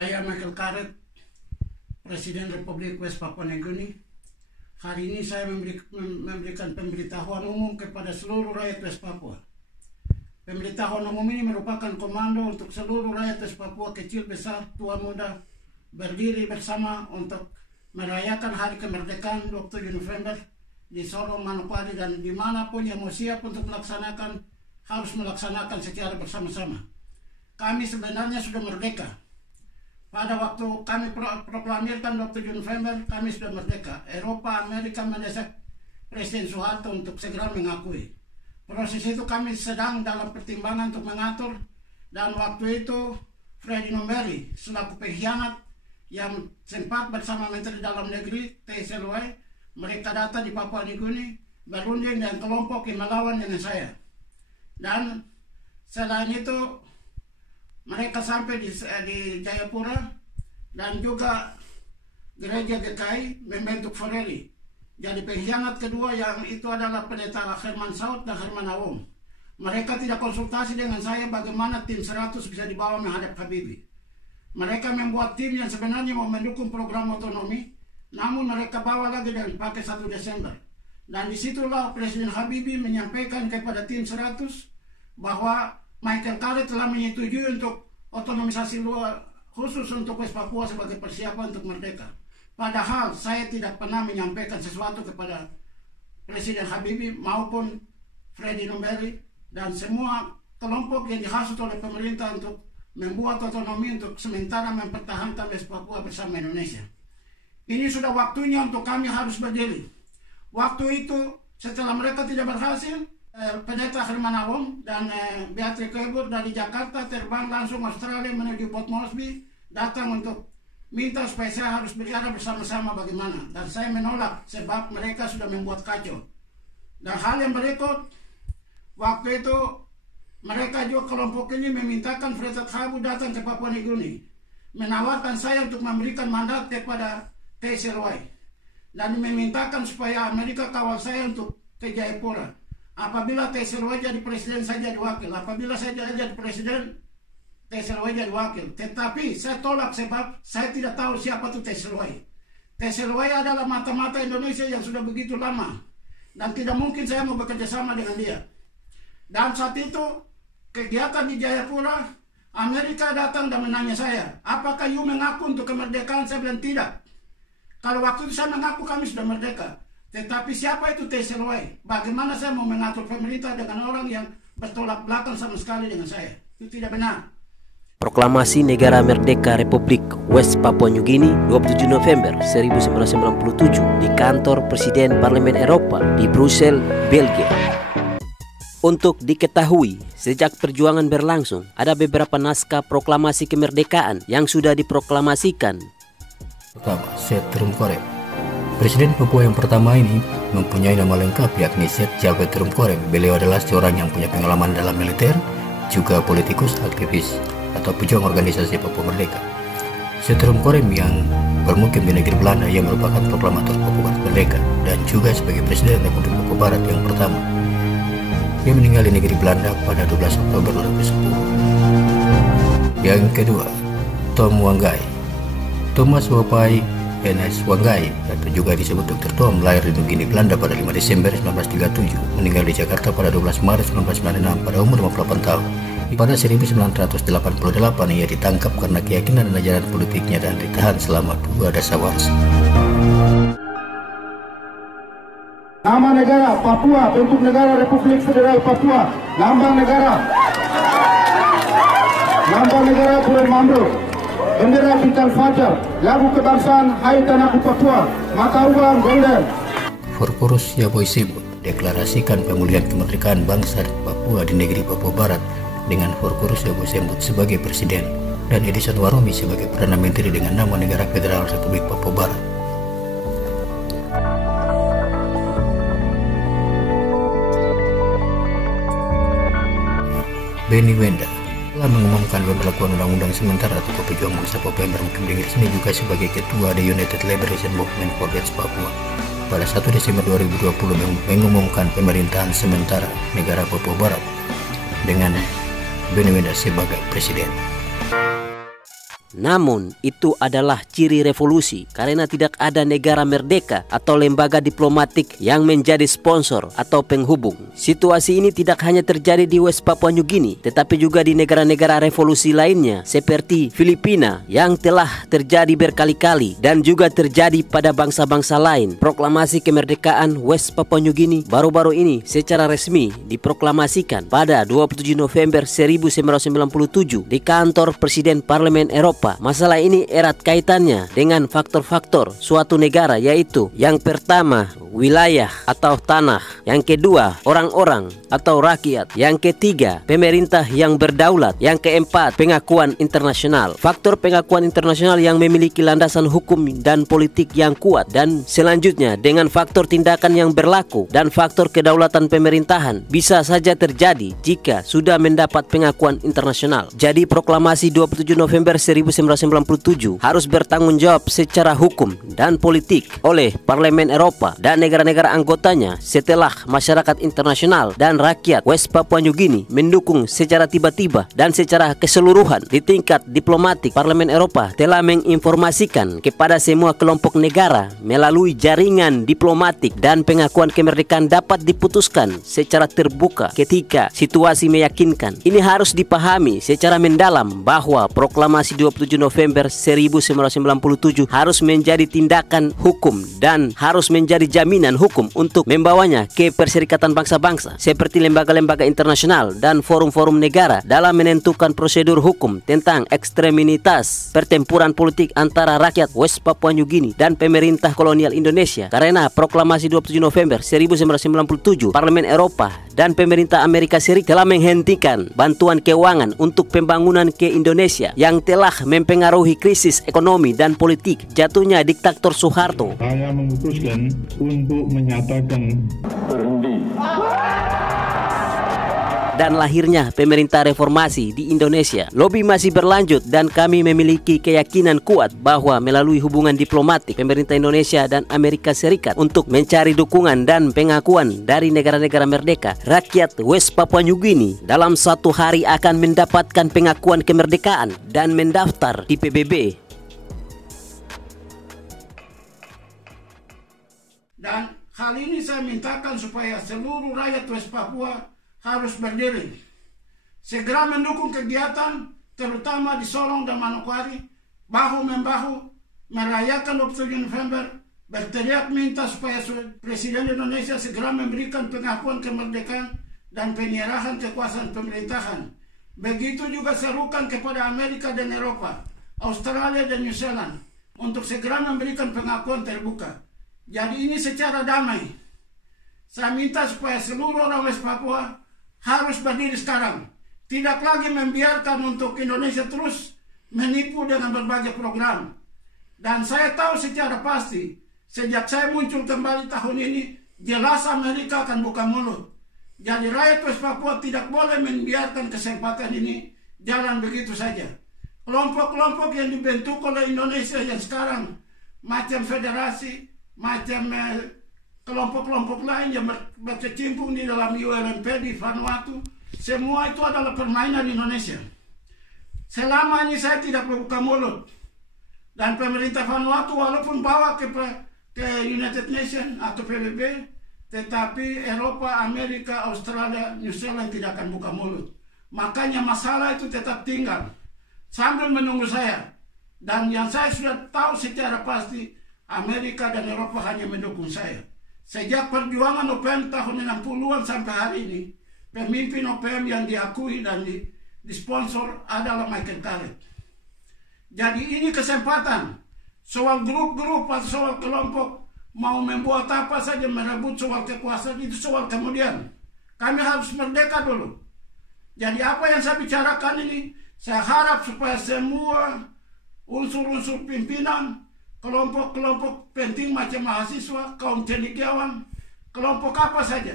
Saya Michael Karet, Presiden Republik West Papua Nugini. Hari ini saya memberikan pemberitahuan umum kepada seluruh rakyat West Papua. Pemberitahuan umum ini merupakan komando untuk seluruh rakyat West Papua, kecil, besar, tua, muda, berdiri bersama untuk merayakan hari kemerdekaan 27 November di Sorong, Manokwari, dan dimanapun yang mau siap untuk melaksanakan, harus melaksanakan secara bersama-sama. Kami sebenarnya sudah merdeka. Pada waktu kami proklamirkan 27 November, kami sudah merdeka. Eropa, Amerika mendesak Presiden Soeharto untuk segera mengakui. Proses itu kami sedang dalam pertimbangan untuk mengatur, dan waktu itu Freddy Numberi selaku pengkhianat yang sempat bersama Menteri Dalam Negeri TSLY, mereka datang di Papua Nugini, berunding dan kelompok yang melawan dengan saya. Dan selain itu mereka sampai di Jayapura, dan juga gereja GKI membentuk Foreli. Jadi pengkhianat kedua yang itu adalah pendeta Herman Saud dan Herman Awong. Mereka tidak konsultasi dengan saya bagaimana tim 100 bisa dibawa menghadap Habibie. Mereka membuat tim yang sebenarnya mau mendukung program otonomi, namun mereka bawa lagi dan pakai 1 Desember. Dan disitulah Presiden Habibie menyampaikan kepada tim 100 bahwa Michael Karet telah menyetujui untuk otonomisasi luar khusus untuk West Papua sebagai persiapan untuk merdeka. Padahal saya tidak pernah menyampaikan sesuatu kepada Presiden Habibie maupun Freddy Numberi dan semua kelompok yang dihasut oleh pemerintah untuk membuat otonomi untuk sementara mempertahankan West Papua bersama Indonesia. Ini sudah waktunya untuk kami harus berdiri. Waktu itu setelah mereka tidak berhasil, Pendeta Herman Awong dan Beatrix Kebur dari Jakarta terbang langsung Australia menuju Port Moresby, datang untuk minta supaya saya harus bicara bersama-sama bagaimana. Dan saya menolak sebab mereka sudah membuat kacau. Dan hal yang berikut, waktu itu mereka juga kelompok ini memintakan Frederick Habu datang ke Papua Nugini, menawarkan saya untuk memberikan mandat kepada TSLY, dan memintakan supaya Amerika kawal saya untuk ke Jayapura. Apabila TSLY jadi presiden, saya jadi wakil. Apabila saya jadi presiden, TSLY jadi wakil. Tetapi saya tolak sebab saya tidak tahu siapa itu TSLY. TSLY adalah mata-mata Indonesia yang sudah begitu lama, dan tidak mungkin saya mau bekerja sama dengan dia. Dan saat itu kegiatan di Jayapura, Amerika datang dan menanya saya, apakah you mengaku untuk kemerdekaan? Saya bilang tidak. Kalau waktu itu saya mengaku kami sudah merdeka. Tetapi siapa itu TSLY? Bagaimana saya mau mengatur pemerintah dengan orang yang bertolak belakang sama sekali dengan saya? Itu tidak benar. Proklamasi Negara Merdeka Republik West Papua Nugini 27 November 1997 di kantor Presiden Parlemen Eropa di Brussel, Belgia. Untuk diketahui, sejak perjuangan berlangsung, ada beberapa naskah proklamasi kemerdekaan yang sudah diproklamasikan. Pertama, Set Terumkorem. Presiden Papua yang pertama ini mempunyai nama lengkap yakni Set Jabet Terumkorem. Beliau adalah seorang yang punya pengalaman dalam militer, juga politikus, aktivis, atau pejuang organisasi Papua Merdeka. Set Terumkorem yang bermukim di negeri Belanda, ia merupakan proklamator Papua Barat Merdeka dan juga sebagai Presiden Republik Papua Barat yang pertama. Ia meninggal di negeri Belanda pada 12 Oktober 2010. Yang kedua, Tom Wanggai. Thomas Wapai N.S. Wanggai, atau juga disebut Dr. Tom, lahir di Nugini, Belanda pada 5 Desember 1937, meninggal di Jakarta pada 12 Maret 1996 pada umur 58 tahun. Pada 1988 ia ditangkap karena keyakinan dan ajaran politiknya dan ditahan selama 2 dasawarsa. Nama negara Papua, bentuk negara Republik Federal Papua, lambang negara Pulau Mambruk, bendera bintang fajar, lagu kebangsaan Hai Tanahku Papua, mata uang golden. Forporus Yaboy Simbut deklarasikan pemulihan kemerdekaan bangsa Papua di negeri Papua Barat dengan Forporus Yaboy Simbut sebagai presiden dan Edison Waromi sebagai Perdana Menteri dengan nama Negara Federal Republik Papua Barat. Benny Wenda telah mengumumkan pemberlakuan undang-undang sementara atau pejuang bangsa Papua yang bermukim di Inggris ini juga sebagai ketua The United Liberation Movement for Dutch Papua. Pada 1 Desember 2020 mengumumkan pemerintahan sementara negara Papua Barat dengan Benny Wenda sebagai presiden. Namun itu adalah ciri revolusi karena tidak ada negara merdeka atau lembaga diplomatik yang menjadi sponsor atau penghubung. Situasi ini tidak hanya terjadi di West Papua New Guinea, tetapi juga di negara-negara revolusi lainnya seperti Filipina yang telah terjadi berkali-kali dan juga terjadi pada bangsa-bangsa lain. Proklamasi kemerdekaan West Papua New Guinea baru-baru ini secara resmi diproklamasikan pada 27 November 1997 di kantor Presiden Parlemen Eropa. Masalah ini erat kaitannya dengan faktor-faktor suatu negara, yaitu yang pertama wilayah atau tanah, yang kedua orang-orang atau rakyat, yang ketiga pemerintah yang berdaulat, yang keempat pengakuan internasional. Faktor pengakuan internasional yang memiliki landasan hukum dan politik yang kuat, dan selanjutnya dengan faktor tindakan yang berlaku dan faktor kedaulatan pemerintahan bisa saja terjadi jika sudah mendapat pengakuan internasional. Jadi proklamasi 27 November 1997 harus bertanggung jawab secara hukum dan politik oleh Parlemen Eropa dan negara-negara anggotanya setelah masyarakat internasional dan rakyat West Papua New Guinea mendukung secara tiba-tiba dan secara keseluruhan. Di tingkat diplomatik, Parlemen Eropa telah menginformasikan kepada semua kelompok negara melalui jaringan diplomatik, dan pengakuan kemerdekaan dapat diputuskan secara terbuka ketika situasi meyakinkan. Ini harus dipahami secara mendalam bahwa proklamasi 27 November 1997 harus menjadi tindakan hukum dan harus menjadi jaminan hukum untuk membawanya ke Perserikatan Bangsa-Bangsa seperti lembaga-lembaga internasional dan forum-forum negara dalam menentukan prosedur hukum tentang ekstremitas pertempuran politik antara rakyat West Papua New Guinea dan pemerintah kolonial Indonesia. Karena proklamasi 27 November 1997, Parlemen Eropa dan pemerintah Amerika Serikat telah menghentikan bantuan keuangan untuk pembangunan ke Indonesia yang telah mempengaruhi krisis ekonomi dan politik jatuhnya diktator Soeharto. Saya memutuskan untuk menyatakan berhenti. Dan lahirnya pemerintah reformasi di Indonesia. Lobby masih berlanjut dan kami memiliki keyakinan kuat bahwa melalui hubungan diplomatik pemerintah Indonesia dan Amerika Serikat untuk mencari dukungan dan pengakuan dari negara-negara merdeka, rakyat West Papua New Guinea dalam satu hari akan mendapatkan pengakuan kemerdekaan dan mendaftar di PBB. Dan hal ini saya mintakan supaya seluruh rakyat West Papua harus berdiri, segera mendukung kegiatan terutama di Solong dan Manokwari, bahu-membahu merayakan 27 November, berteriak minta supaya Presiden Indonesia segera memberikan pengakuan kemerdekaan dan penyerahan kekuasaan pemerintahan. Begitu juga serukan kepada Amerika dan Eropa, Australia dan New Zealand untuk segera memberikan pengakuan terbuka. Jadi ini secara damai. Saya minta supaya seluruh orang West Papua harus berdiri sekarang. Tidak lagi membiarkan untuk Indonesia terus menipu dengan berbagai program. Dan saya tahu secara pasti, sejak saya muncul kembali tahun ini, jelas Amerika akan buka mulut. Jadi rakyat West Papua tidak boleh membiarkan kesempatan ini jalan begitu saja. Kelompok-kelompok yang dibentuk oleh Indonesia yang sekarang, macam federasi, macam kelompok-kelompok lain yang berkecimpung di dalam ULMP di Vanuatu, semua itu adalah permainan Indonesia. Selama ini saya tidak membuka mulut, dan pemerintah Vanuatu walaupun bawa ke United Nations atau PBB, tetapi Eropa, Amerika, Australia, New Zealand tidak akan buka mulut. Makanya masalah itu tetap tinggal sambil menunggu saya. Dan yang saya sudah tahu secara pasti, Amerika dan Eropa hanya mendukung saya. Sejak perjuangan OPM tahun 60-an sampai hari ini, pemimpin OPM yang diakui dan disponsor adalah Michael Carlet. Jadi ini kesempatan. Soal grup-grup atau soal kelompok mau membuat apa saja, merebut soal kekuasaan, itu soal kemudian. Kami harus merdeka dulu. Jadi apa yang saya bicarakan ini, saya harap supaya semua unsur-unsur pimpinan, kelompok-kelompok penting macam mahasiswa, kaum cendekiawan, kelompok apa saja,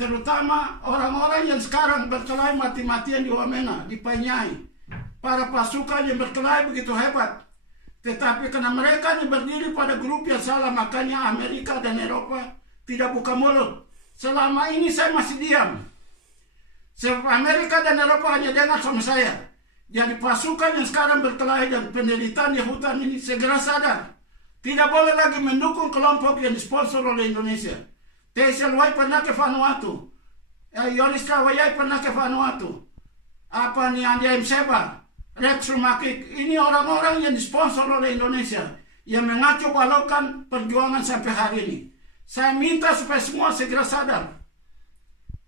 terutama orang-orang yang sekarang berkelahi mati-matian di Wamena, di Panyai, para pasukan yang berkelahi begitu hebat, tetapi karena mereka ini berdiri pada grup yang salah, makanya Amerika dan Eropa tidak buka mulut. Selama ini saya masih diam. Amerika dan Eropa hanya dengar sama saya. Jadi pasukan yang sekarang berkelahi dan penderitaan di hutan ini segera sadar. Tidak boleh lagi mendukung kelompok yang disponsor oleh Indonesia. Tesel Wai pernah ke Vanuatu. Yoris Kawayai pernah ke Vanuatu. Apa nih Andi Seba, Rex Rumakik. Ini orang-orang yang disponsor oleh Indonesia. Yang mengacu balokkan perjuangan sampai hari ini. Saya minta supaya semua segera sadar.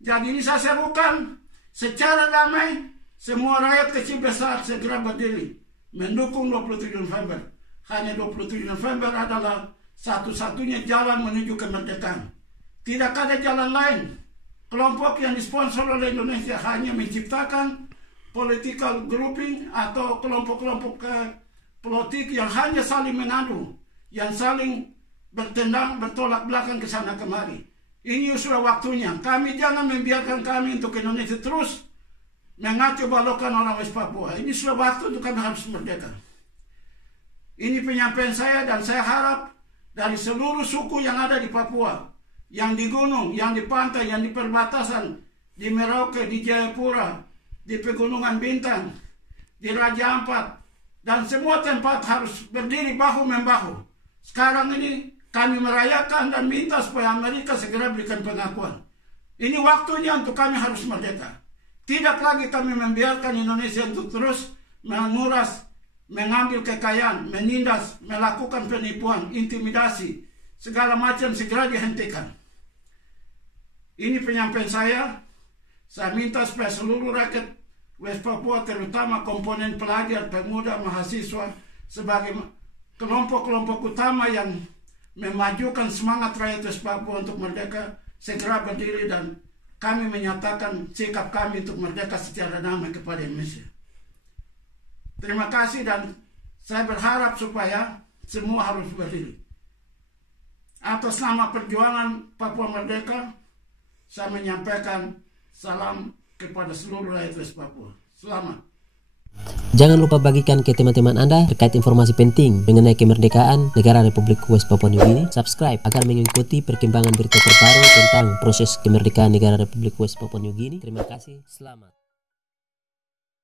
Jadi ini saya serukan secara damai. Semua rakyat kecil besar segera berdiri mendukung 27 November. Hanya 27 November adalah satu-satunya jalan menuju kemerdekaan. Tidak ada jalan lain. Kelompok yang disponsor oleh Indonesia hanya menciptakan political grouping atau kelompok-kelompok politik yang hanya saling mengadu, yang saling bertendang, bertolak belakang ke sana kemari. Ini sudah waktunya. Kami jangan membiarkan kami untuk Indonesia terus mengacu balokkan orang West Papua. Ini sudah waktu untuk kami harus merdeka. Ini penyampaian saya dan saya harap dari seluruh suku yang ada di Papua, yang di gunung, yang di pantai, yang di perbatasan, di Merauke, di Jayapura, di Pegunungan Bintang, di Raja Ampat, dan semua tempat harus berdiri bahu-membahu. Sekarang ini kami merayakan dan minta supaya Amerika segera berikan pengakuan. Ini waktunya untuk kami harus merdeka. Tidak lagi kami membiarkan Indonesia untuk terus menguras, mengambil kekayaan, menindas, melakukan penipuan, intimidasi, segala macam segera dihentikan. Ini penyampaian saya. Saya minta supaya seluruh rakyat West Papua, terutama komponen pelajar, pemuda, mahasiswa, sebagai kelompok-kelompok utama yang memajukan semangat rakyat West Papua untuk merdeka, segera berdiri dan kami menyatakan sikap kami untuk merdeka secara damai kepada Indonesia. Terima kasih dan saya berharap supaya semua harus berdiri. Atas nama perjuangan Papua Merdeka, saya menyampaikan salam kepada seluruh rakyat West Papua. Selamat. Jangan lupa bagikan ke teman-teman Anda terkait informasi penting mengenai kemerdekaan negara Republik West Papua New Guinea. Subscribe agar mengikuti perkembangan berita terbaru tentang proses kemerdekaan negara Republik West Papua New Guinea. Terima kasih, selamat.